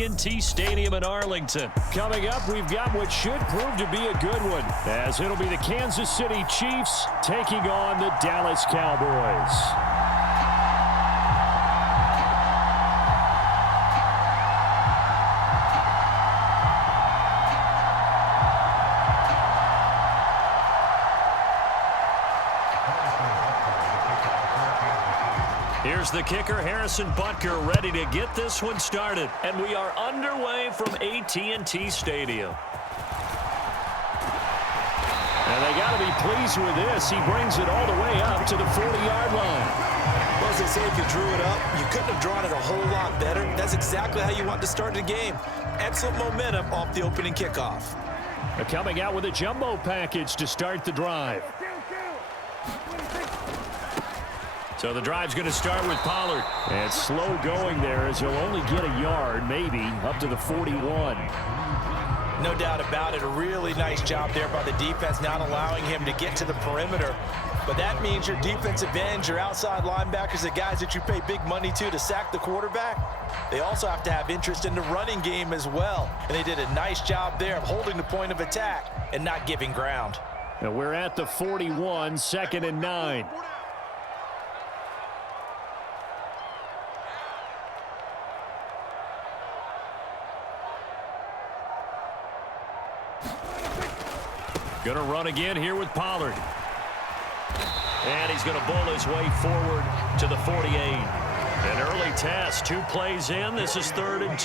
AT&T Stadium in Arlington. Coming up, we've got what should prove to be a good one, as it'll be the Kansas City Chiefs taking on the Dallas Cowboys. Here's the kicker, Harrison Butker, ready to get this one started. And we are underway from AT&T Stadium. And they got to be pleased with this. He brings it all the way up to the 40-yard line. Well, as they say, if you drew it up, you couldn't have drawn it a whole lot better. That's exactly how you want to start the game. Excellent momentum off the opening kickoff. They're coming out with a jumbo package to start the drive. So the drive's going to start with Pollard. And slow going there as he'll only get a yard, maybe, up to the 41. No doubt about it. A really nice job there by the defense, not allowing him to get to the perimeter. But that means your defensive ends, your outside linebackers, the guys that you pay big money to sack the quarterback, they also have to have interest in the running game as well. And they did a nice job there of holding the point of attack and not giving ground. And we're at the 41, 2nd and 9. Going to run again here with Pollard. And he's going to bull his way forward to the 48. An early test, 2 plays in. This is 3rd and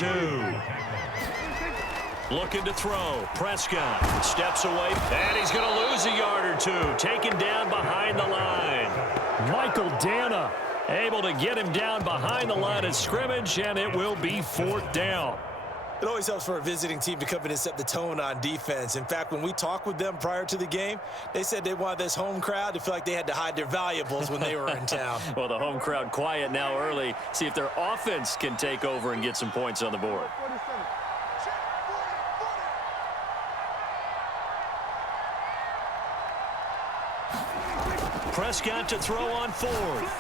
2. Looking to throw. Prescott steps away, and he's going to lose a yard or 2. Taken down behind the line. Michael Dana able to get him down behind the line of scrimmage, and it will be 4th down. It always helps for a visiting team to come in and set the tone on defense. In fact, when we talked with them prior to the game, they said they wanted this home crowd to feel like they had to hide their valuables when they were in town. Well, the home crowd quiet now early. See if their offense can take over and get some points on the board. Prescott to throw on 4th.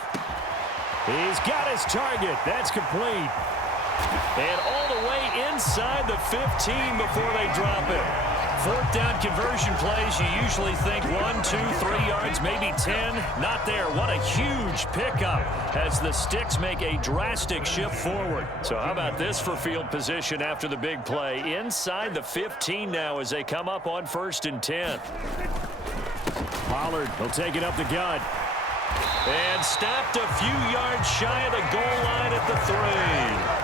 He's got his target. That's complete. And all the way inside the 15 before they drop it. 4th down conversion plays, you usually think 1, 2, 3 yards, maybe 10. Not there. What a huge pickup as the Sticks make a drastic shift forward. So how about this for field position after the big play? Inside the 15 now as they come up on 1st and 10. Pollard will take it up the gut. And stopped a few yards shy of the goal line at the 3.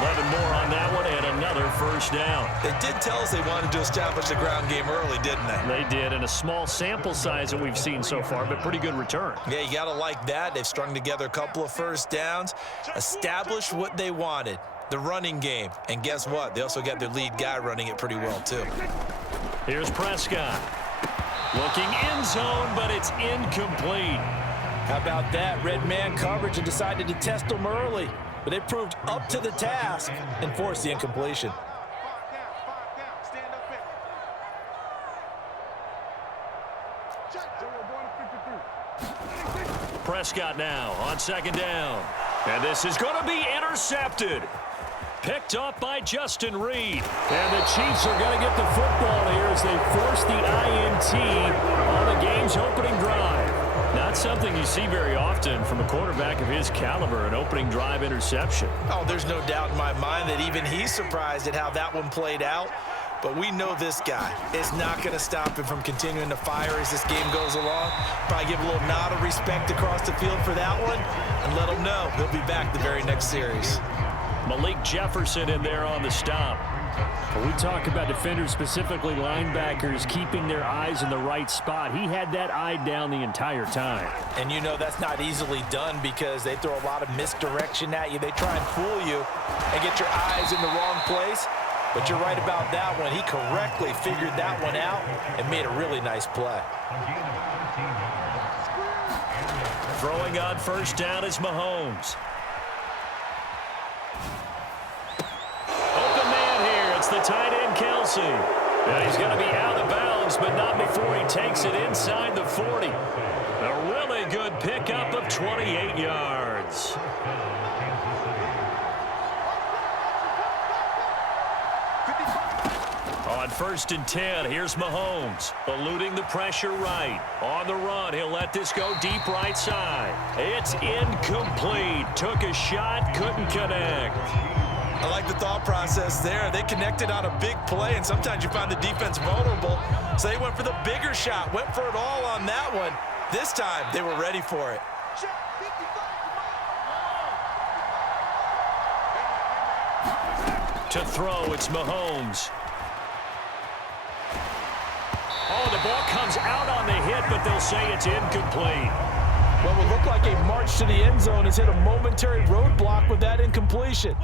11 more on that one and another 1st down. They did tell us they wanted to establish the ground game early, didn't they? They did, in a small sample size that we've seen so far, but pretty good return. Yeah, you got to like that. They've strung together a couple of 1st downs, established what they wanted, the running game. And guess what? They also got their lead guy running it pretty well, too. Here's Prescott. Looking end zone, but it's incomplete. How about that? Red man coverage and decided to test them early. But they proved up to the task and forced the incompletion. Prescott now on 2nd down. And this is going to be intercepted. Picked up by Justin Reed. And the Chiefs are going to get the football here as they force the INT on the game's opening drive. Not something you see very often from a quarterback of his caliber, an opening drive interception. Oh, there's no doubt in my mind that even he's surprised at how that one played out. But we know this guy is not going to stop him from continuing to fire as this game goes along. Probably give a little nod of respect across the field for that one and let him know he'll be back the very next series. Malik Jefferson in there on the stop. When we talk about defenders, specifically linebackers, keeping their eyes in the right spot, he had that eye down the entire time. And you know that's not easily done because they throw a lot of misdirection at you. They try and fool you and get your eyes in the wrong place. But you're right about that one. He correctly figured that one out and made a really nice play. Throwing on 1st down is Mahomes. It's the tight end, Kelsey. And he's going to be out of bounds, but not before he takes it inside the 40. A really good pickup of 28 yards. On 1st and 10, here's Mahomes, eluding the pressure right. On the run, he'll let this go deep right side. It's incomplete. Took a shot, couldn't connect. I like the thought process there. They connected on a big play, and sometimes you find the defense vulnerable. So they went for the bigger shot, went for it all on that one. This time, they were ready for it. To throw, it's Mahomes. Oh, the ball comes out on the hit, but they'll say it's incomplete. What will look like a march to the end zone has hit a momentary roadblock with that incompletion.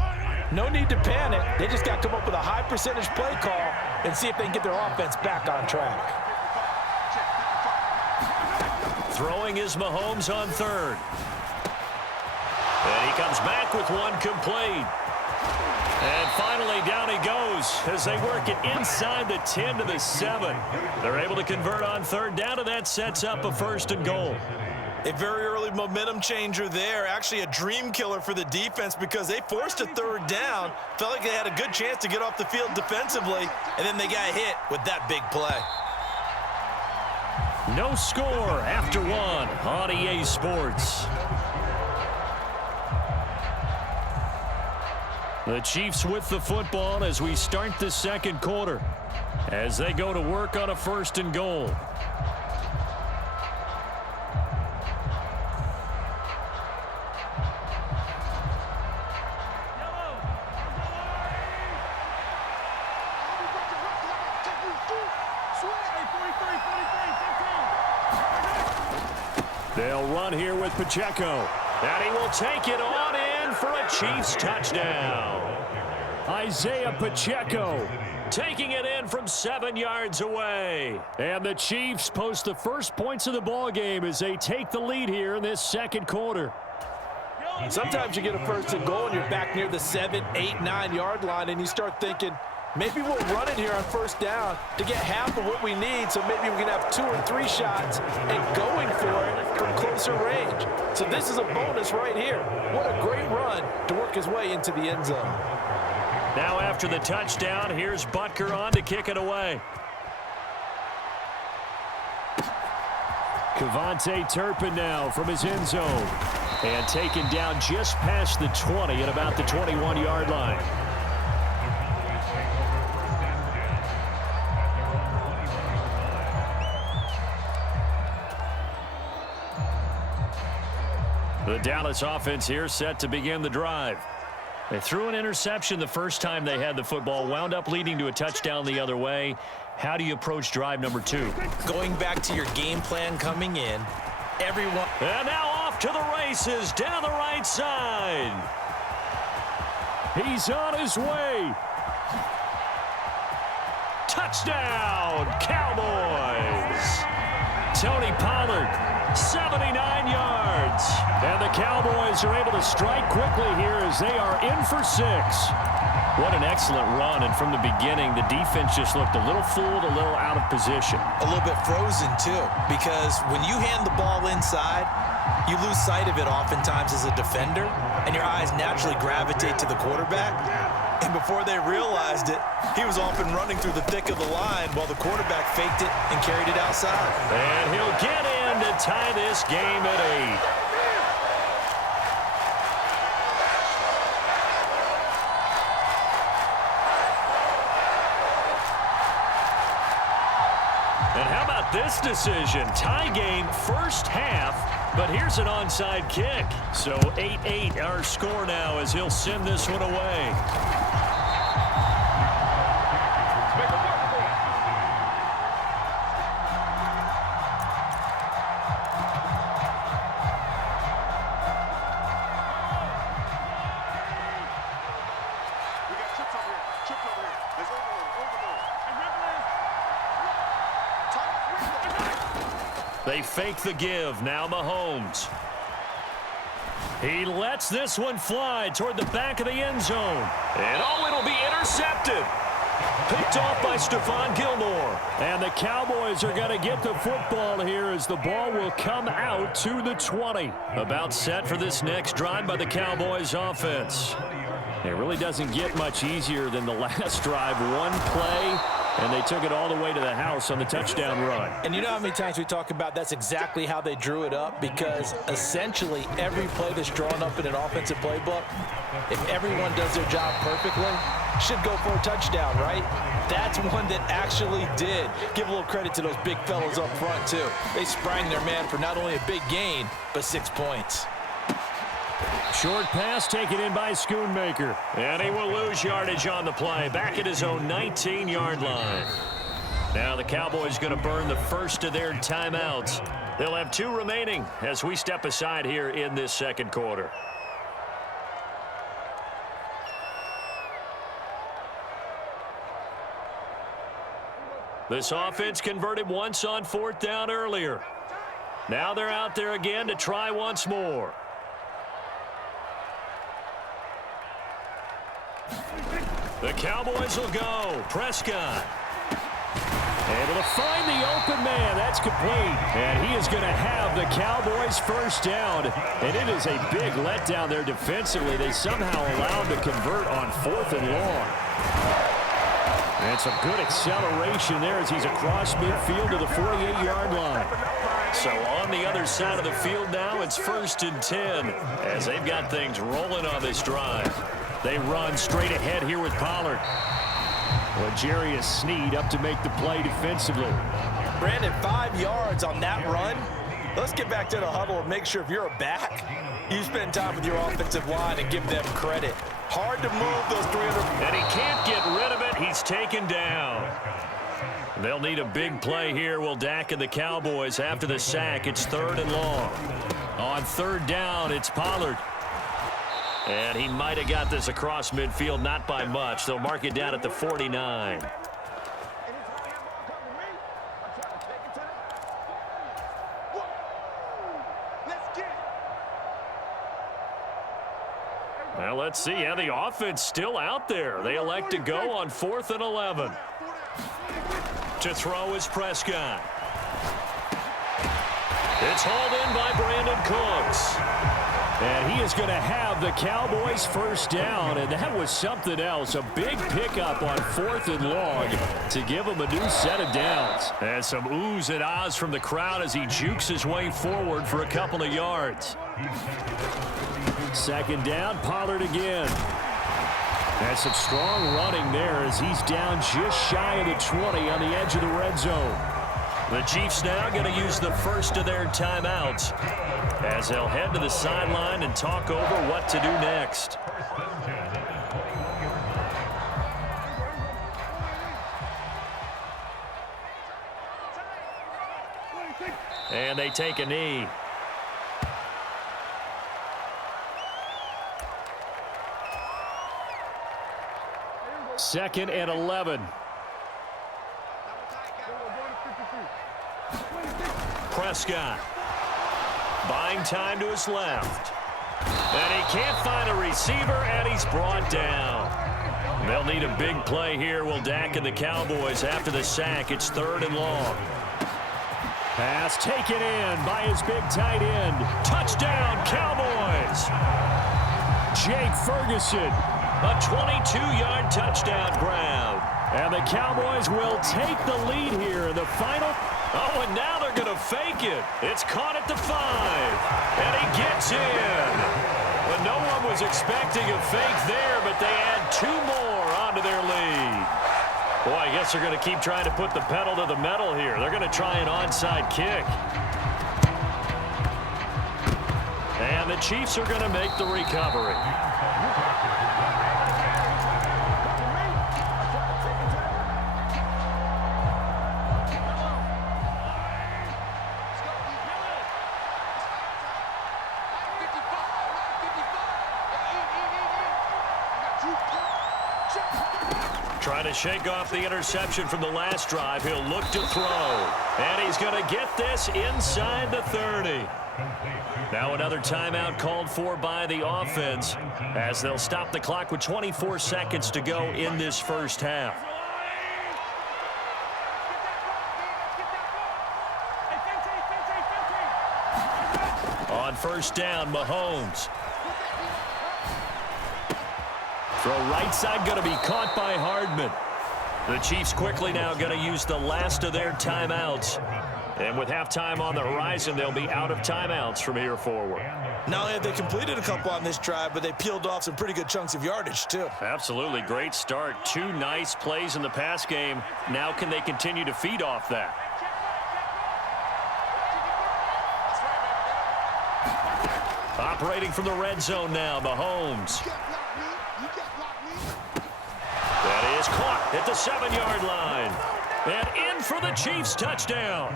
No need to panic. They just got to come up with a high percentage play call and see if they can get their offense back on track. Throwing is Mahomes on 3rd. And he comes back with one complete. And finally, down he goes as they work it inside the 10 to the 7. They're able to convert on 3rd down, and that sets up a 1st and goal. A very early momentum changer there. Actually a dream killer for the defense because they forced a 3rd down. Felt like they had a good chance to get off the field defensively, and then they got hit with that big play. No score after 1 on EA Sports. The Chiefs with the football as we start the 2nd quarter, as they go to work on a 1st and goal. They'll run here with Pacheco, and he will take it on in for a Chiefs touchdown. Isaiah Pacheco taking it in from 7 yards away. And the Chiefs post the first points of the ball game as they take the lead here in this 2nd quarter. Sometimes you get a 1st and goal and you're back near the 7, 8, 9 yard line and you start thinking, maybe we'll run it here on 1st down to get half of what we need, so maybe we can have 2 or 3 shots and going for it from closer range. So this is a bonus right here. What a great run to work his way into the end zone. Now after the touchdown, here's Butker on to kick it away. Kevontae Turpin now from his end zone. And taken down just past the 20 at about the 21-yard line. The Dallas offense here set to begin the drive. They threw an interception the first time they had the football, wound up leading to a touchdown the other way. How do you approach drive number 2? Going back to your game plan coming in, everyone... And now off to the races down the right side. He's on his way. Touchdown, Cowboys. Tony Pollard, 79 yards. And the Cowboys are able to strike quickly here as they are in for 6. What an excellent run, and from the beginning, the defense just looked a little fooled, a little out of position. A little bit frozen, too, because when you hand the ball inside, you lose sight of it oftentimes as a defender, and your eyes naturally gravitate to the quarterback. And before they realized it, he was off and running through the thick of the line while the quarterback faked it and carried it outside. And he'll get in to tie this game at 8. And how about this decision? Tie game first half, but here's an onside kick. So 8-8 our score now as he'll send this one away. They fake the give. Now Mahomes. He lets this one fly toward the back of the end zone. And oh, it'll be intercepted. Picked off by Stephon Gilmore. And the Cowboys are going to get the football here as the ball will come out to the 20. About set for this next drive by the Cowboys offense. It really doesn't get much easier than the last drive. One play, and they took it all the way to the house on the touchdown run. And you know how many times we talk about that's exactly how they drew it up, because essentially every play that's drawn up in an offensive playbook, if everyone does their job perfectly, should go for a touchdown, right? That's one that actually did. Give a little credit to those big fellows up front, too. They sprang their man for not only a big gain, but 6 points. Short pass taken in by Schoonmaker. And he will lose yardage on the play. Back at his own 19-yard line. Now the Cowboys going to burn the first of their timeouts. They'll have 2 remaining as we step aside here in this second quarter. This offense converted once on 4th down earlier. Now they're out there again to try once more. The Cowboys will go. Prescott. Able to find the open man. That's complete. And he is going to have the Cowboys first down. And it is a big letdown there defensively. They somehow allowed to convert on 4th and long. And some good acceleration there as he's across midfield to the 48-yard line. So on the other side of the field now, it's 1st and 10 as they've got things rolling on this drive. They run straight ahead here with Pollard. L'Jarius Sneed up to make the play defensively. Brandon, 5 yards on that run. Let's get back to the huddle and make sure if you're a back, you spend time with your offensive line and give them credit. Hard to move those 300. And he can't get rid of it. He's taken down. They'll need a big play here. Will Dak and the Cowboys after the sack. It's 3rd and long. On 3rd down, it's Pollard. And he might have got this across midfield, not by much. They'll mark it down at the 49. Well, let's see. Yeah, the offense still out there. They elect to go on 4th and 11. To throw is Prescott. It's hauled in by Brandon Cooks. And he is going to have the Cowboys first down, and that was something else. A big pickup on 4th and long to give him a new set of downs. And some oohs and ahs from the crowd as he jukes his way forward for a couple of yards. 2nd down, Pollard again. And some strong running there as he's down just shy of the 20 on the edge of the red zone. The Chiefs now going to use the first of their timeouts as they'll head to the sideline and talk over what to do next. And they take a knee. Second and 11. Prescott buying time to his left. And he can't find a receiver, and he's brought down. They'll need a big play here. Will Dak and the Cowboys after the sack. It's 3rd and long. Pass taken in by his big tight end. Touchdown, Cowboys. Jake Ferguson. A 22-yard touchdown grab. And the Cowboys will take the lead here in the final. Oh, and now they're going to fake it. It's caught at the 5. And he gets in. But no one was expecting a fake there, but they add 2 more onto their lead. Boy, I guess they're going to keep trying to put the pedal to the metal here. They're going to try an onside kick. And the Chiefs are going to make the recovery. Trying to shake off the interception from the last drive. He'll look to throw. And he's going to get this inside the 30. Now another timeout called for by the offense as they'll stop the clock with 24 seconds to go in this first half. On 1st down, Mahomes. Throw right side going to be caught by Hardman. The Chiefs quickly now going to use the last of their timeouts. And with halftime on the horizon, they'll be out of timeouts from here forward. Not only have they completed a couple on this drive, but they peeled off some pretty good chunks of yardage, too. Absolutely. Great start. 2 nice plays in the pass game. Now can they continue to feed off that? Operating from the red zone now, Mahomes. That is caught at the 7-yard line. And in for the Chiefs touchdown.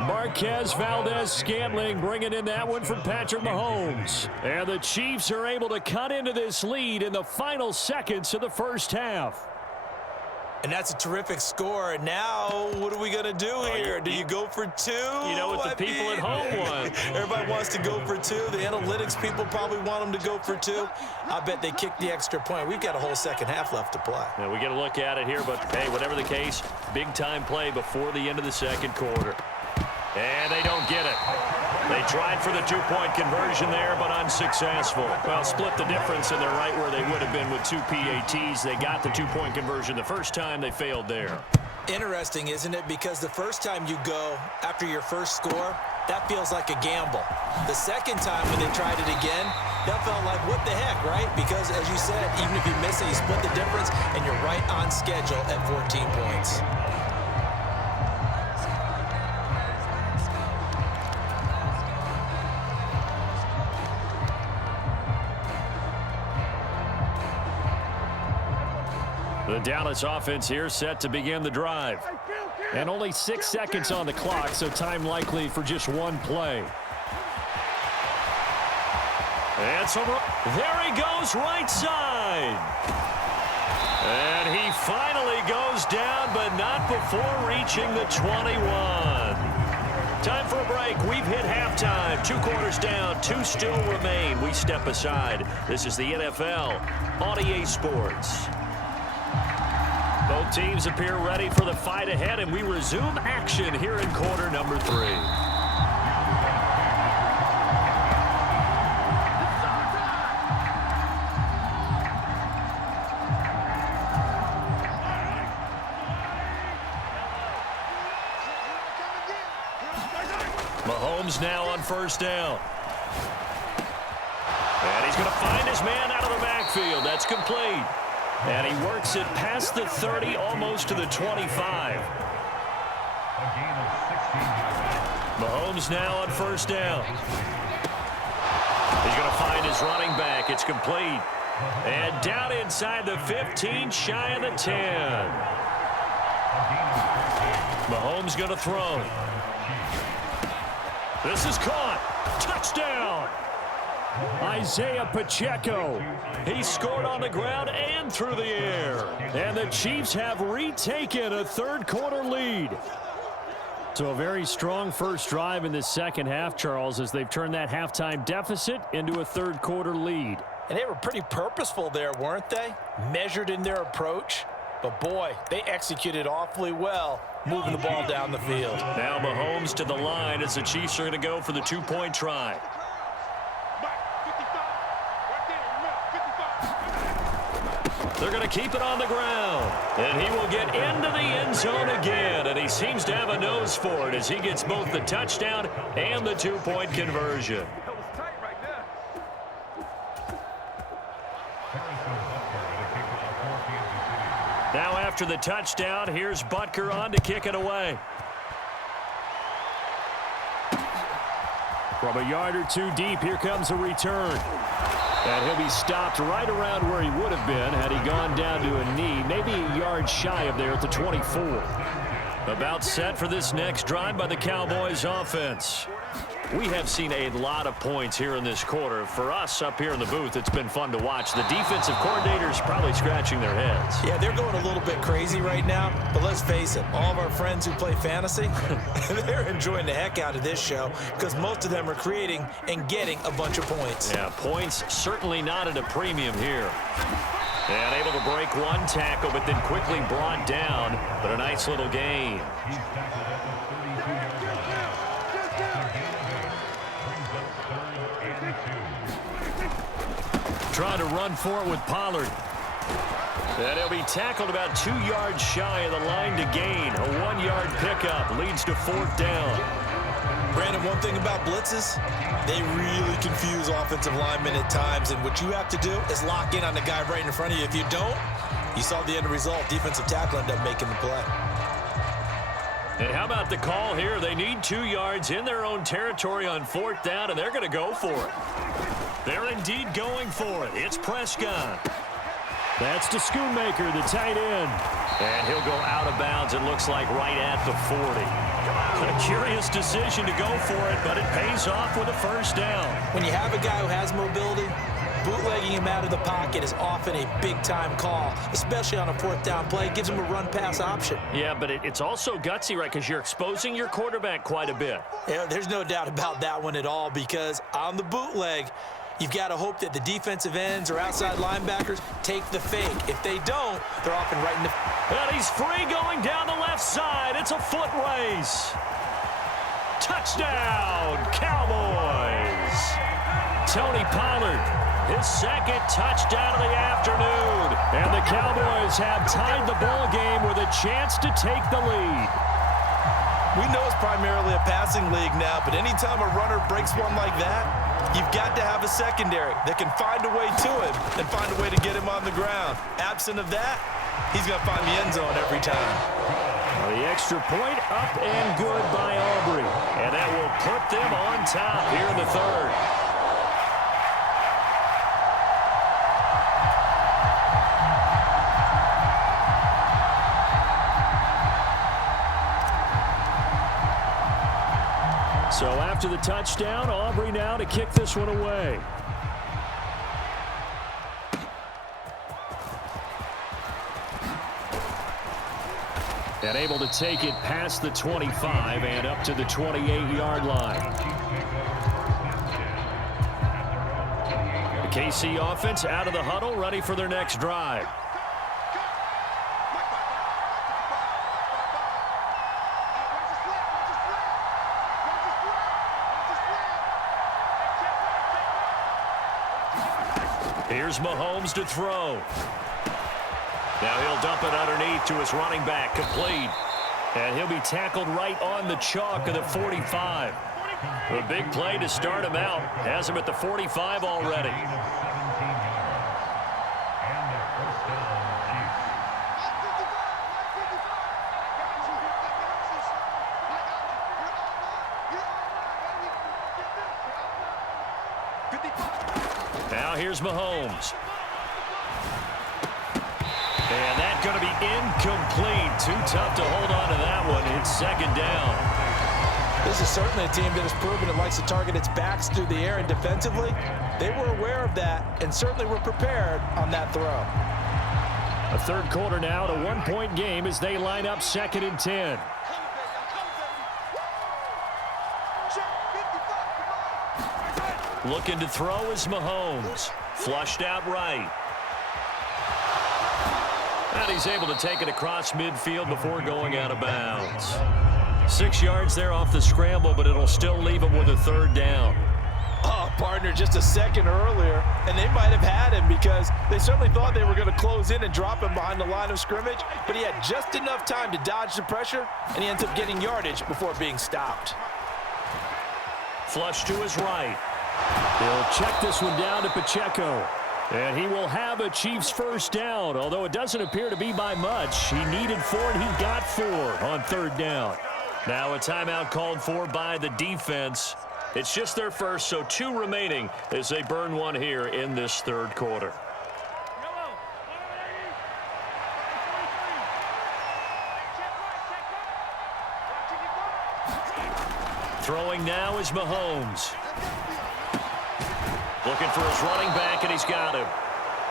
Marquez Valdez-Scantling bringing in that one from Patrick Mahomes. And the Chiefs are able to cut into this lead in the final seconds of the first half. And that's a terrific score. And now, what are we going to do here? Do you go for 2? You know what the people at home want. Everybody wants to go for 2. The analytics people probably want them to go for 2. I bet they kicked the extra point. We've got a whole second half left to play. Yeah, we get a look at it here, but, hey, whatever the case, big-time play before the end of the second quarter. And they don't get it. They tried for the 2-point conversion there, but unsuccessful. Well, split the difference, and they're right where they would have been with 2 PATs. They got the 2-point conversion the first time. They failed there. Interesting, isn't it? Because the first time you go after your first score, that feels like a gamble. The second time when they tried it again, that felt like, what the heck, right? Because, as you said, even if you miss it, you split the difference, and you're right on schedule at 14 points. The Dallas offense here set to begin the drive. And only 6 seconds on the clock, so time likely for just one play. And so there he goes right side. And he finally goes down, but not before reaching the 21. Time for a break. We've hit halftime. 2 quarters down, 2 still remain. We step aside. This is the NFL on EA Sports. Both teams appear ready for the fight ahead, and we resume action here in quarter number 3. Mahomes now on first down. And he's going to find his man out of the backfield. That's complete. And he works it past the 30, almost to the 25. Mahomes now on first down. He's going to find his running back. It's complete. And down inside the 15, shy of the 10. Mahomes going to throw. This is caught. Touchdown. Isaiah Pacheco. He scored on the ground and through the air. And the Chiefs have retaken a third-quarter lead. So a very strong first drive in this second half, Charles, as they've turned that halftime deficit into a third-quarter lead. And they were pretty purposeful there, weren't they? Measured in their approach. But, boy, they executed awfully well, moving the ball down the field. Now Mahomes to the line as the Chiefs are going to go for the 2-point try. They're going to keep it on the ground. And he will get into the end zone again. And he seems to have a nose for it as he gets both the touchdown and the 2-point conversion. Now after the touchdown, here's Butker on to kick it away. From a yard or 2 deep, here comes a return. And he'll be stopped right around where he would have been had he gone down to a knee, maybe a yard shy of there at the 24. About set for this next drive by the Cowboys offense. We have seen a lot of points here in this quarter. For us up here in the booth, it's been fun to watch. The defensive coordinators probably scratching their heads. Yeah, they're going a little bit crazy right now, but let's face it, all of our friends who play fantasy, they're enjoying the heck out of this show because most of them are creating and getting a bunch of points. Yeah, points certainly not at a premium here. And able to break one tackle, but then quickly brought down, but a nice little gain. Trying to run for it with Pollard. And he'll be tackled about 2 yards shy of the line to gain. A 1-yard pickup leads to 4th down. Brandon, one thing about blitzes, they really confuse offensive linemen at times, and what you have to do is lock in on the guy right in front of you. If you don't, you saw the end result. Defensive tackle ended up making the play. And how about the call here? They need 2 yards in their own territory on 4th down, and they're going to go for it. They're indeed going for it. It's Prescott. That's to Schoonmaker, the tight end. And he'll go out of bounds, it looks like, right at the 40. A curious decision to go for it, but it pays off with a 1st down. When you have a guy who has mobility, bootlegging him out of the pocket is often a big-time call, especially on a 4th down play. It gives him a run-pass option. Yeah, but it's also gutsy, right, because you're exposing your quarterback quite a bit. Yeah, there's no doubt about that one at all, because on the bootleg, you've got to hope that the defensive ends or outside linebackers take the fake. If they don't, they're often right in the... And he's free going down the left side. It's a foot race. Touchdown, Cowboys. Tony Pollard, his 2nd touchdown of the afternoon. And the Cowboys have tied the ball game with a chance to take the lead. We know it's primarily a passing league now, but anytime a runner breaks one like that, you've got to have a secondary that can find a way to him and find a way to get him on the ground. Absent of that, he's going to find the end zone every time. Well, the extra point up and good by Aubrey. And that will put them on top here in the 3rd. So after the touchdown, Aubrey now to kick this one away. And able to take it past the 25 and up to the 28-yard line. The KC offense out of the huddle, ready for their next drive. Here's Mahomes to throw. Now he'll dump it underneath to his running back, complete. And he'll be tackled right on the chalk of the 45. A big play to start him out. Has him at the 45 already. Now here's Mahomes. And that's going to be incomplete. Too tough to hold on to that one. It's 2nd down. This is certainly a team that has proven it likes to target its backs through the air, and defensively, they were aware of that and certainly were prepared on that throw. A 3rd quarter now, a 1-point game as they line up 2nd and 10. Looking to throw is Mahomes. Flushed out right. And he's able to take it across midfield before going out of bounds. 6 yards there off the scramble, but it'll still leave him with a 3rd down. Oh, partner, just a second earlier, and they might have had him because they certainly thought they were going to close in and drop him behind the line of scrimmage, but he had just enough time to dodge the pressure, and he ends up getting yardage before being stopped. Flush to his right. He'll check this one down to Pacheco. And he will have a Chiefs 1st down, although it doesn't appear to be by much. He needed 4, and he got 4 on 3rd down. Now a timeout called for by the defense. It's just their first, so 2 remaining as they burn one here in this 3rd quarter. Throwing now is Mahomes. Looking for his running back, and he's got him.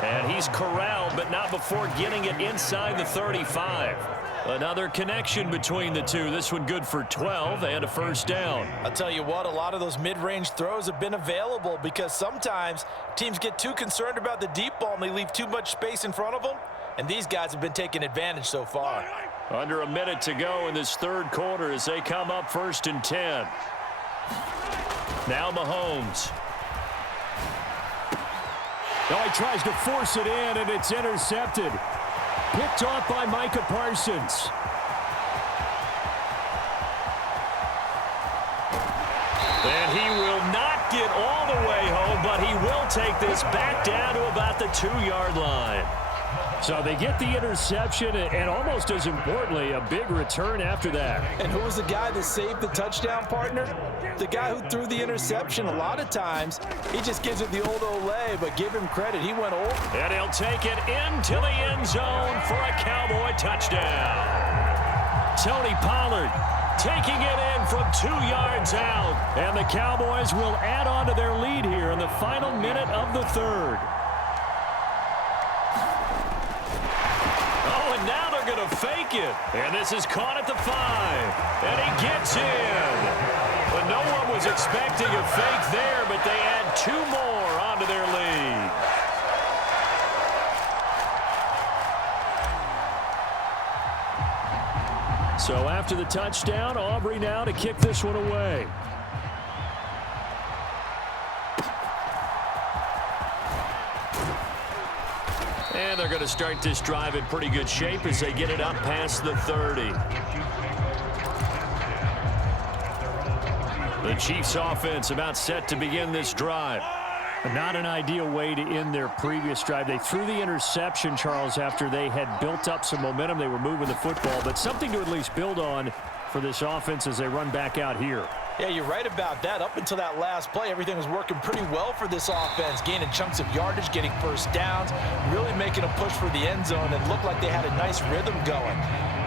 And he's corralled, but not before getting it inside the 35. Another connection between the two. This one good for 12 and a 1st down. I'll tell you what, a lot of those mid-range throws have been available because sometimes teams get too concerned about the deep ball and they leave too much space in front of them. And these guys have been taking advantage so far. Under a minute to go in this 3rd quarter as they come up 1st and 10. Now Mahomes. Now he tries to force it in, and it's intercepted. Picked off by Micah Parsons. And he will not get all the way home, but he will take this back down to about the 2-yard line. So they get the interception, and almost as importantly, a big return after that. And who was the guy that saved the touchdown, partner? The guy who threw the interception. A lot of times, he just gives it the old Olay, but give him credit. He went old. And he'll take it into the end zone for a Cowboy touchdown. Tony Pollard taking it in from 2 yards out. And the Cowboys will add on to their lead here in the final minute of the third. Oh, and now they're going to fake it. And this is caught at the 5. And he gets in. But no one was expecting a fake there, but they add 2 more onto their lead. So after the touchdown, Aubrey now to kick this one away. And they're going to start this drive in pretty good shape as they get it up past the 30. The Chiefs offense about set to begin this drive. Not an ideal way to end their previous drive. They threw the interception, Charles, after they had built up some momentum. They were moving the football, but something to at least build on for this offense as they run back out here. Yeah, you're right about that. Up until that last play, everything was working pretty well for this offense, gaining chunks of yardage, getting first downs, really making a push for the end zone, and looked like they had a nice rhythm going.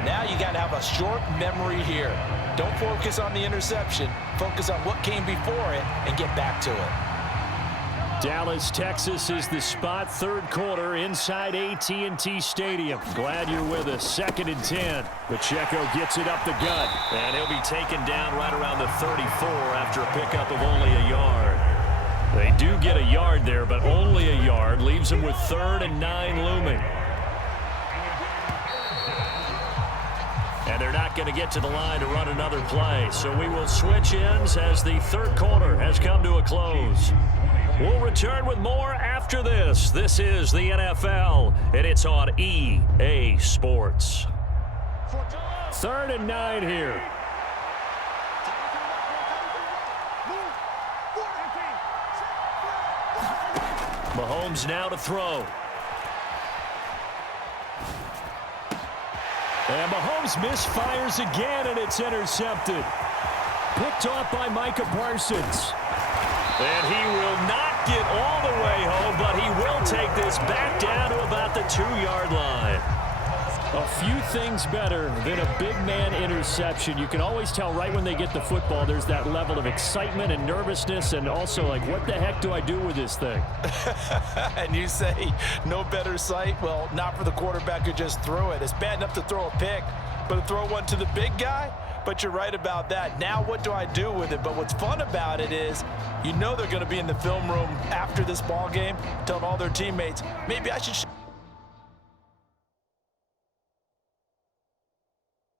Now you got to have a short memory here. Don't focus on the interception. Focus on what came before it and get back to it. Dallas, Texas is the spot. Third quarter inside AT&T Stadium. Glad you're with us. 2nd and 10. Pacheco gets it up the gut. And he'll be taken down right around the 34 after a pickup of only a yard. They do get a yard there, but only a yard. Leaves them with 3rd and 9 looming. And they're not going to get to the line to run another play. So we will switch ends as the third quarter has come to a close. We'll return with more after this. This is the NFL, and it's on EA Sports. 3rd and 9 here. Mahomes now to throw. And Mahomes misfires again, and it's intercepted. Picked off by Micah Parsons. And he will not get all the way home, but he will take this back down to about the 2-yard line. A few things better than a big man interception. You can always tell right when they get the football, there's that level of excitement and nervousness, and also like, what the heck do I do with this thing? And you say, no better sight? Well, not for the quarterback who just threw it. It's bad enough to throw a pick, but to throw one to the big guy? But you're right about that. Now what do I do with it? But what's fun about it is, you know they're going to be in the film room after this ball game, telling all their teammates, maybe I should